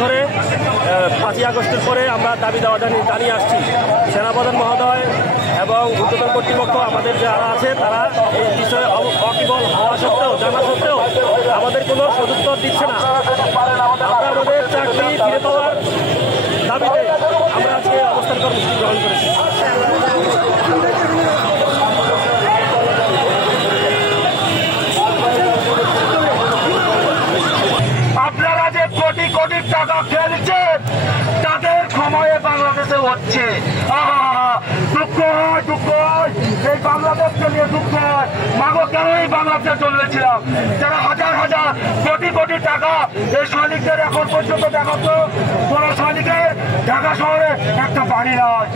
ধরে 5ই আগস্টের পরে আমরা দাবি দেওয়া জানিয়ে আসছি। সেনাপ্রধান মহোদয় এবং ঊর্ধ্বতন কর্তৃপক্ষ আমাদের যারা আছে তারা এই বিষয়ে অকিবল হওয়া সত্ত্বেও জানা সত্ত্বেও আমাদের কোনো সদুত্তর দিচ্ছে না। আমরা আমাদের চাকরি ফিরে পাওয়ার দাবিতে আমরা আজকে অবস্থান কর্মসূচি গ্রহণ করেছি। আপনারা যে কোটি কোটি টাকা খেলছেন তাদের সময়ে বাংলাদেশে হচ্ছে দুঃখ হয়, দুঃখ হয়, এই বাংলাদেশকে নিয়ে দুঃখ হয়। মাগো কেন এই বাংলাদেশে চলেছিলাম, যারা হাজার হাজার কোটি কোটি টাকা এই সৈনিকদের এখন পর্যন্ত দেখাতো কোন সৈনিকের ঢাকা শহরে একটা বাড়ি নয়।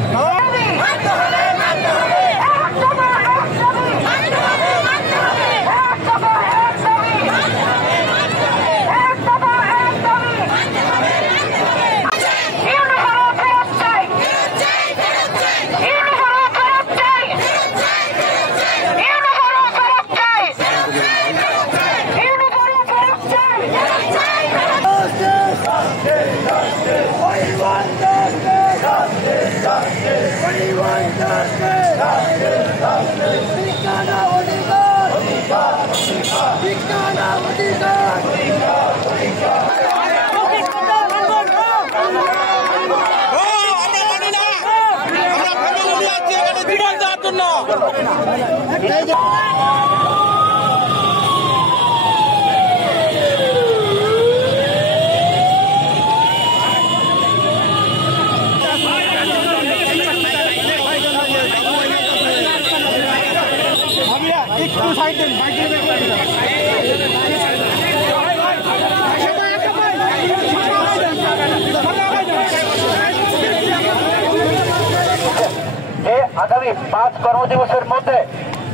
আগামী 5 কর্মদিবসের মধ্যে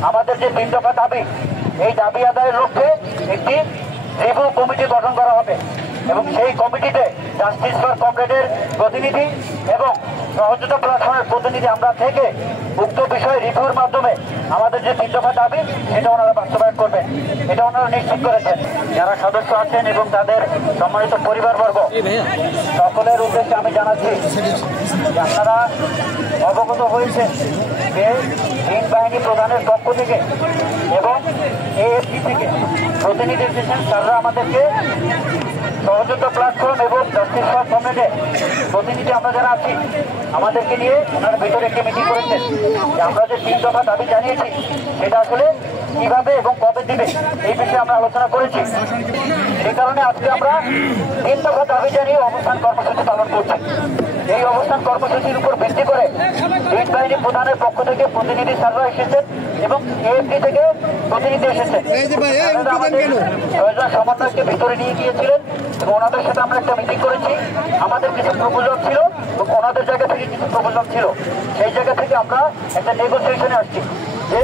আমাদের যে 3 দফা দাবি, এই দাবি আদায়ের লক্ষ্যে একটি রিভিউ কমিটি গঠন করা হবে এবং সেই কমিটিতে জাস্টিস ফর কমরেডের প্রতিনিধি এবং সহযোগিতা প্ল্যাটফর্মের প্রতিনিধি আমরা থেকে উক্ত বিষয়ে রিভিউর মাধ্যমে আমাদের যে 3 দফা দাবি সেটা ওনারা বাস্তবায়ন করবেন, এটা ওনারা নিশ্চিত করেছেন। যারা সদস্য আছেন এবং তাদের সম্মানিত পরিবারবর্গ সকলের উদ্দেশ্যে আমি জানাচ্ছি যে আপনারা অবগত হয়েছেন যে তিন বাহিনী প্রধানের পক্ষ থেকে এবং এএফপি থেকে প্রতিনিধি এসেছেন। তারা আমাদেরকে সহযোগিতা প্ল্যাটফর্ম এবং জাস্টিস ফর কমরেডে প্রতিনিধি আমরা যারা আছি আমাদেরকে নিয়ে ওনার ভিতরে একটি মিটিং করেছেন যে আমরা যে 3 দফা দাবি জানিয়েছি সেটা আসলে কিভাবে এবং কবে দিবে এই বিষয়ে আমরা আলোচনা করেছি। সেই কারণে আজকে আমরা 3 দফা দাবি জানিয়ে অবস্থান কর্মসূচি পালন করছি। এই অবস্থান কর্মসূচির উপর ভিত্তি করে তিন বাহিনী প্রধানের পক্ষ থেকে প্রতিনিধি স্যাররা এসেছেন এবং এএফডি থেকে প্রতিনিধি এসেছেন। আমাদের 6 জন সমন্বয়ককে ভিতরে নিয়ে গিয়েছিলেন এবং ওনাদের সাথে আমরা একটা মিটিং করেছি। আমাদের কিছু প্রপোজাল ছিল এবং ওনাদের জায়গা থেকে কিছু প্রপোজাল ছিল, সেই জায়গা থেকে আমরা একটা নেগোসিয়েশনে আসছি যে